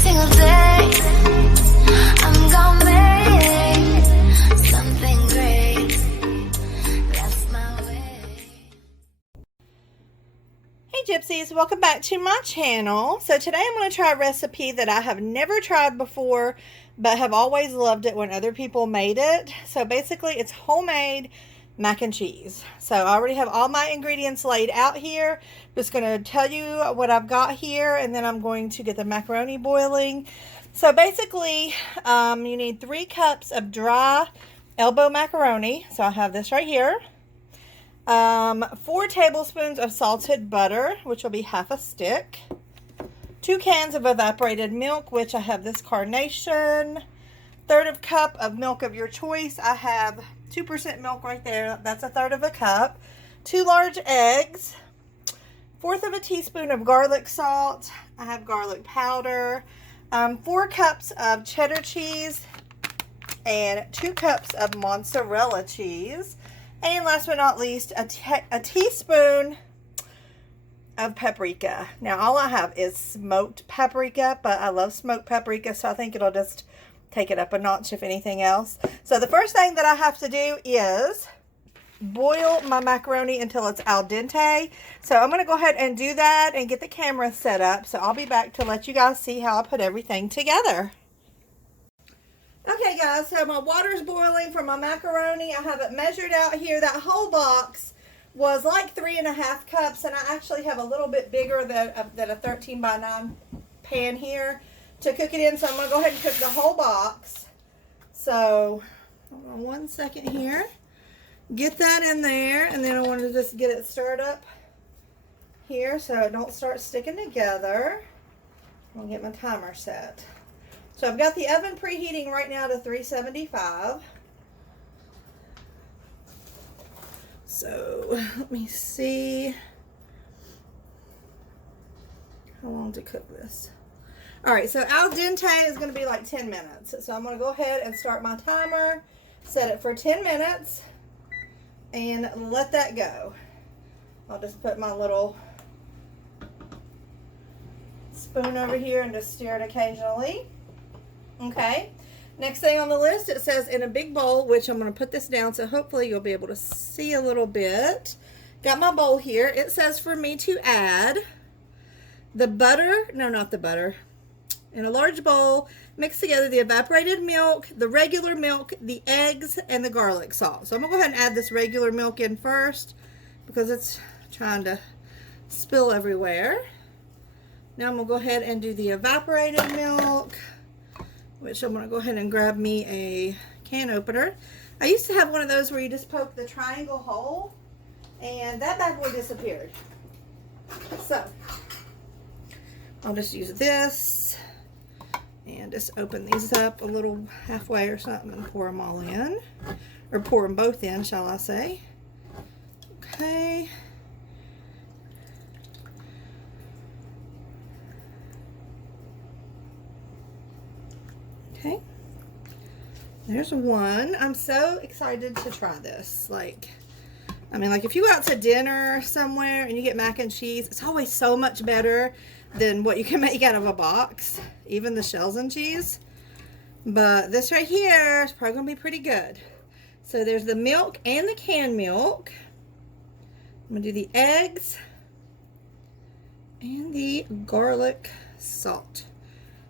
single day. I'm gonna make something great. That's my way. Hey Gypsies, welcome back to my channel. So today I'm going to try a recipe that I have never tried before, but have always loved it when other people made it. So basically it's homemade mac and cheese. So I already have all my ingredients laid out here. Just going to tell you what I've got here, and then I'm going to get the macaroni boiling. So basically you need 3 cups of dry elbow macaroni. So I have this right here. 4 tablespoons of salted butter, which will be half a stick. 2 cans of evaporated milk, which I have this Carnation. 1/3 cup of milk of your choice. I have 2% milk right there. That's 1/3 cup. 2 large eggs. 1/4 teaspoon of garlic salt. I have garlic powder. 4 cups of cheddar cheese. And 2 cups of mozzarella cheese. And last but not least, a teaspoon of paprika. Now, all I have is smoked paprika, but I love smoked paprika, so I think it'll just take it up a notch, if anything else. So the first thing that I have to do is boil my macaroni until it's al dente. So I'm going to go ahead and do that and get the camera set up. So I'll be back to let you guys see how I put everything together. Okay guys, so my water's boiling for my macaroni. I have it measured out here. That whole box was like 3.5 cups, and I actually have a little bit bigger than a 13 by 9 pan here to cook it in. So I'm going to go ahead and cook the whole box. So hold on 1 second here. Get that in there, and then I want to just get it stirred up here so it don't start sticking together. I'm going to get my timer set. So I've got the oven preheating right now to 375. So let me see how long to cook this. All right, so al dente is going to be like 10 minutes. So I'm going to go ahead and start my timer, set it for 10 minutes, and let that go. I'll just put my little spoon over here and just stir it occasionally. Okay, next thing on the list, it says in a big bowl, which I'm going to put this down so hopefully you'll be able to see a little bit. Got my bowl here. It says for me to add the butter, no, not the butter. In a large bowl, mix together the evaporated milk, the regular milk, the eggs, and the garlic salt. So I'm going to go ahead and add this regular milk in first because it's trying to spill everywhere. Now I'm going to go ahead and do the evaporated milk, which I'm going to go ahead and grab me a can opener. I used to have one of those where you just poke the triangle hole, and that bad boy disappeared. So I'll just use this and just open these up a little halfway or something and pour them all in, or pour them both in, shall I say. Okay. Okay, there's one. I'm so excited to try this. Like, I mean, like if you go out to dinner somewhere and you get mac and cheese, it's always so much better than what you can make out of a box, even the shells and cheese. But this right here is probably gonna be pretty good. So there's the milk and the canned milk. I'm gonna do the eggs and the garlic salt,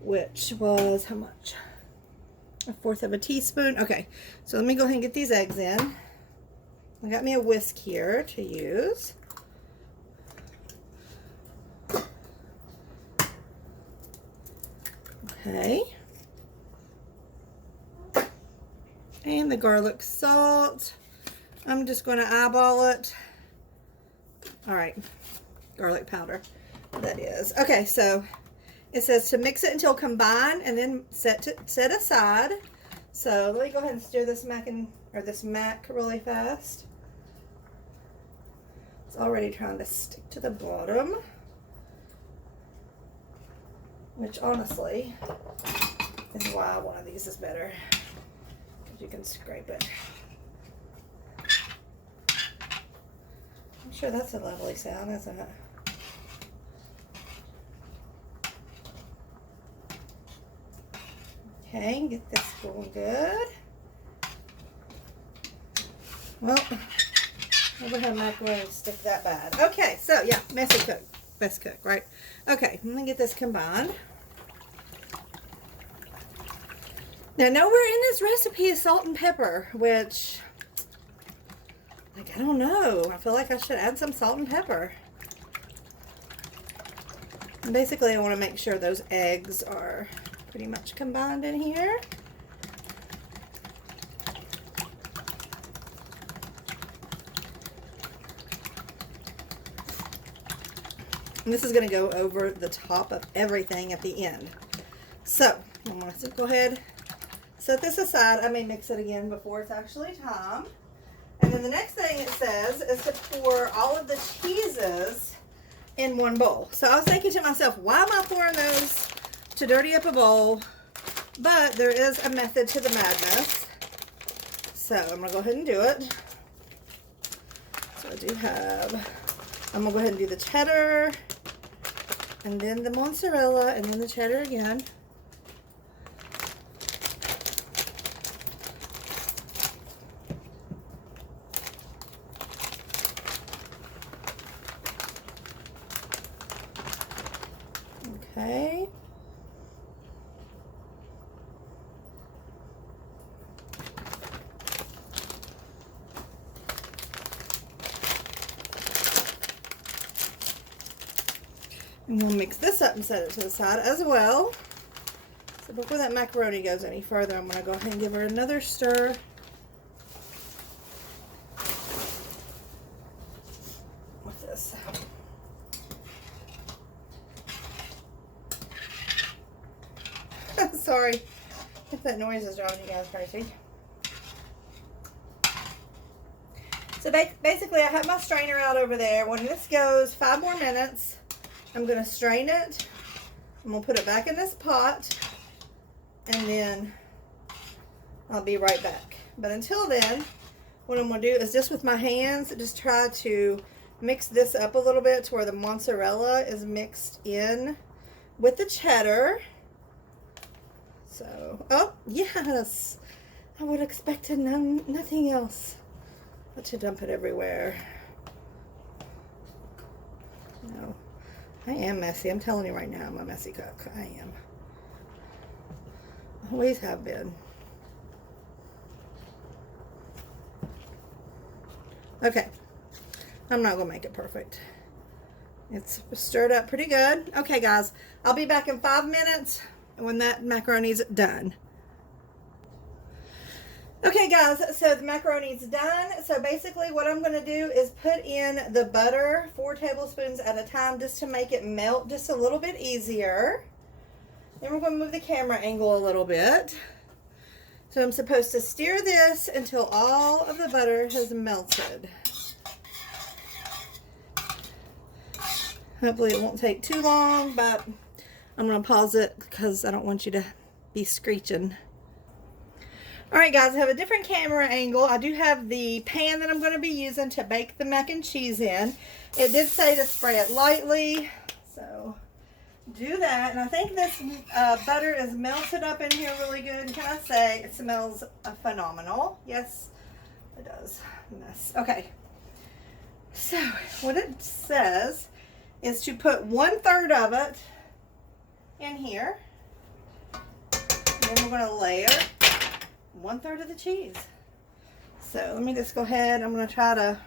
which was how much? 1/4 teaspoon. Okay, so let me go ahead and get these eggs in. I got me a whisk here to use. Okay. And the garlic salt. I'm just going to eyeball it. All right, garlic powder, that is. Okay, so it says to mix it until combined and then set aside. So let me go ahead and stir this mac really fast. It's already trying to stick to the bottom, which honestly is why one of these is better, because you can scrape it. I'm sure that's a lovely sound, isn't it? Okay, get this going good. Well, never had macaroni stick that bad. Okay, so yeah, messy cook. Best cook, right? Okay, I'm gonna get this combined. Now, nowhere in this recipe is salt and pepper, which, like, I don't know. I feel like I should add some salt and pepper. And basically, I want to make sure those eggs are pretty much combined in here. And this is going to go over the top of everything at the end. So, I'm going to go ahead, set this aside. I may mix it again before it's actually time. And then the next thing it says is to pour all of the cheeses in one bowl. So I was thinking to myself, why am I pouring those to dirty up a bowl? But there is a method to the madness. So I'm going to go ahead and do it. So I do have, I'm going to go ahead and do the cheddar, and then the mozzarella, and then the cheddar again. Okay. And we'll mix this up and set it to the side as well. So before that macaroni goes any further, I'm going to go ahead and give her another stir. With this. Sorry if that noise is driving you guys crazy. So basically, I have my strainer out over there. When this goes 5 more minutes, I'm going to strain it. I'm going to put it back in this pot, and then I'll be right back. But until then, what I'm going to do is just with my hands, just try to mix this up a little bit to where the mozzarella is mixed in with the cheddar. So, oh, yes. I would expect nothing else but to dump it everywhere. No. I am messy. I'm telling you right now, I'm a messy cook. I am. Always have been. Okay. I'm not going to make it perfect. It's stirred up pretty good. Okay, guys. I'll be back in 5 minutes when that macaroni's done. Okay, guys, so the macaroni's done. So basically what I'm going to do is put in the butter 4 tablespoons at a time just to make it melt just a little bit easier. Then we're going to move the camera angle a little bit. So I'm supposed to stir this until all of the butter has melted. Hopefully it won't take too long, but I'm going to pause it because I don't want you to be screeching. Alright guys, I have a different camera angle. I do have the pan that I'm going to be using to bake the mac and cheese in. It did say to spray it lightly, so do that. And I think this butter is melted up in here really good. Can I say it smells phenomenal? Yes, it does. Mess. Okay, so what it says is to put 1/3 of it in here. And then we're going to layer 1/3 of the cheese. So let me just go ahead. I'm going to try to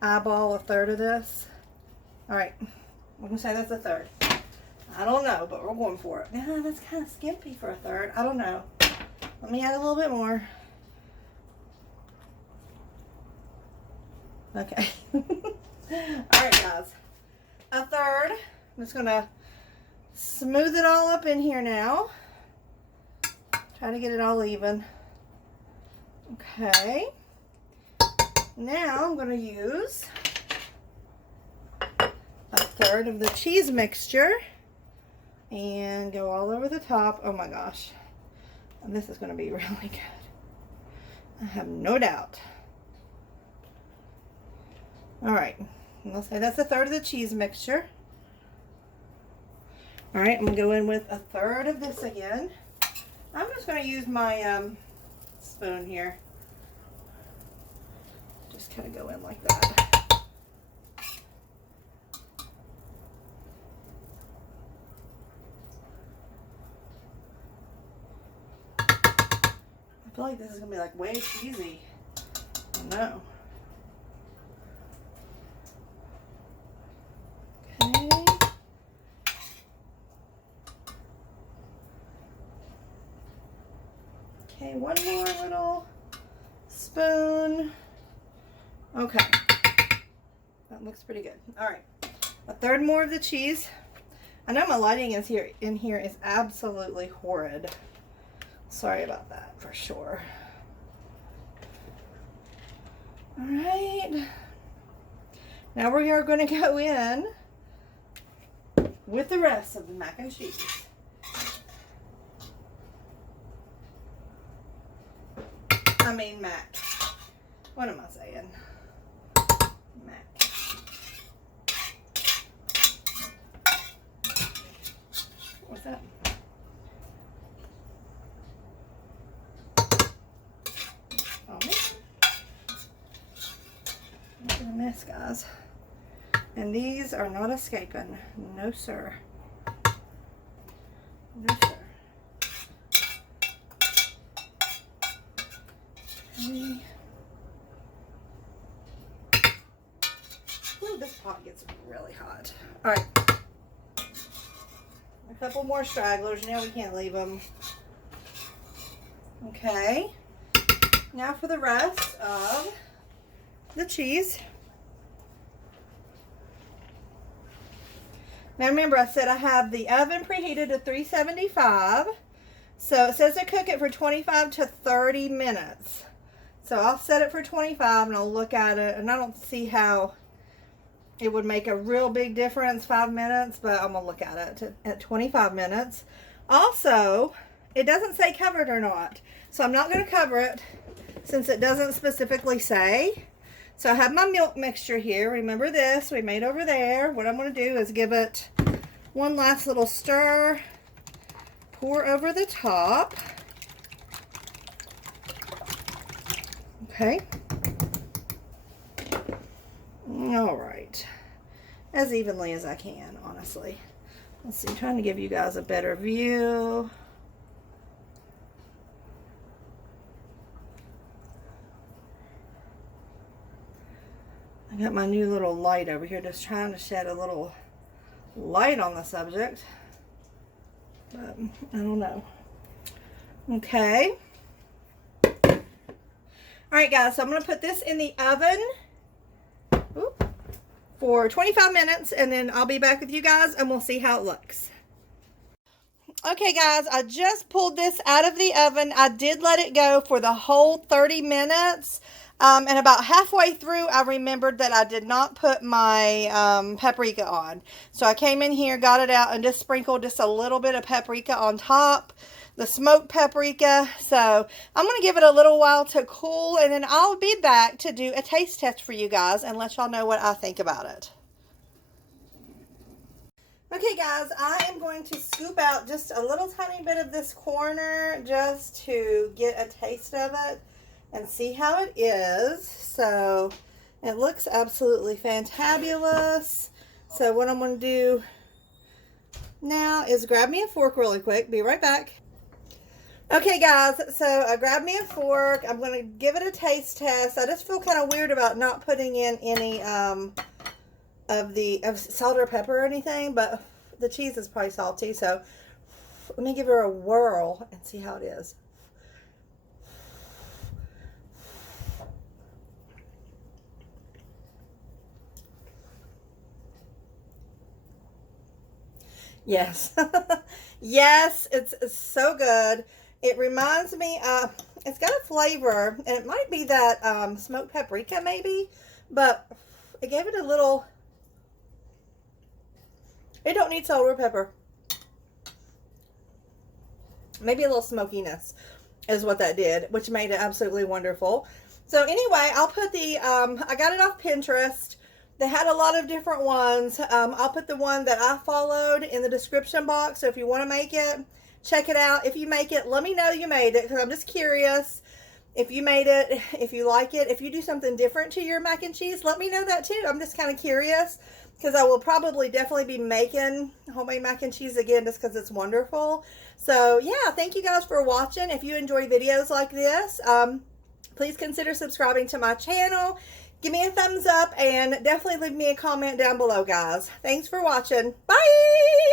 eyeball 1/3 of this. All right, we're going to say that's 1/3. I don't know, but we're going for it. Yeah, that's kind of skimpy for 1/3. I don't know. Let me add a little bit more. Okay. All right, guys. 1/3. I'm just going to smooth it all up in here now. Try to get it all even. Okay. Now I'm going to use 1/3 of the cheese mixture and go all over the top. Oh my gosh. And this is going to be really good. I have no doubt. All right. Let's say that's 1/3 of the cheese mixture. All right. I'm going to go in with 1/3 of this again. I'm just going to use my spoon here. Just kind of go in like that. I feel like this is going to be like way cheesy. I know. Okay. Okay, one more little spoon. Okay. That looks pretty good. All right. A third more of the cheese. I know my lighting is in here is absolutely horrid. Sorry about that for sure. All right. Now we are going to go in with the rest of the mac and cheese. I mean mac. What am I saying? Mac. What's that? Oh, look at the mess, guys. And these are not escaping. No, sir. No, sir. Okay. Ooh, this pot gets really hot. All right. A couple more stragglers. Now we can't leave them. Okay. Now for the rest of the cheese. Now remember, I said I have the oven preheated to 375. So it says to cook it for 25 to 30 minutes. So I'll set it for 25 and I'll look at it, and I don't see how it would make a real big difference, 5 minutes, but I'm gonna look at it at 25 minutes. Also, it doesn't say covered or not. So I'm not gonna cover it since it doesn't specifically say. So I have my milk mixture here. Remember this, we made over there. What I'm gonna do is give it one last little stir, pour over the top. Okay. All right. As evenly as I can, honestly. Let's see, I'm trying to give you guys a better view. I got my new little light over here, just trying to shed a little light on the subject. But I don't know. Okay. All right, guys, so I'm going to put this in the oven for 25 minutes, and then I'll be back with you guys, and we'll see how it looks. Okay, guys, I just pulled this out of the oven. I did let it go for the whole 30 minutes, and about halfway through, I remembered that I did not put my paprika on. So I came in here, got it out, and just sprinkled just a little bit of paprika on top. The smoked paprika. So I'm going to give it a little while to cool, and then I'll be back to do a taste test for you guys and let y'all know what I think about it. Okay, guys, I am going to scoop out just a little tiny bit of this corner just to get a taste of it and see how it is. So it looks absolutely fantabulous. So what I'm going to do now is grab me a fork really quick. Be right back. Okay, guys, so I grabbed me a fork. I'm going to give it a taste test. I just feel kind of weird about not putting in any of salt or pepper or anything, but the cheese is probably salty, so let me give her a whirl and see how it is. Yes. Yes, it's so good. It reminds me, it's got a flavor, and it might be that smoked paprika maybe, but it gave it a little, it don't need salt or pepper. Maybe a little smokiness is what that did, which made it absolutely wonderful. So anyway, I'll put the, I got it off Pinterest. They had a lot of different ones. I'll put the one that I followed in the description box. So if you want to make it, check it out. If you make it, let me know you made it, because I'm just curious if you made it, if you like it. If you do something different to your mac and cheese, let me know that too. I'm just kind of curious, because I will probably definitely be making homemade mac and cheese again, just because it's wonderful. So yeah, thank you guys for watching. If you enjoy videos like this, please consider subscribing to my channel. Give me a thumbs up and definitely leave me a comment down below, guys. Thanks for watching. Bye!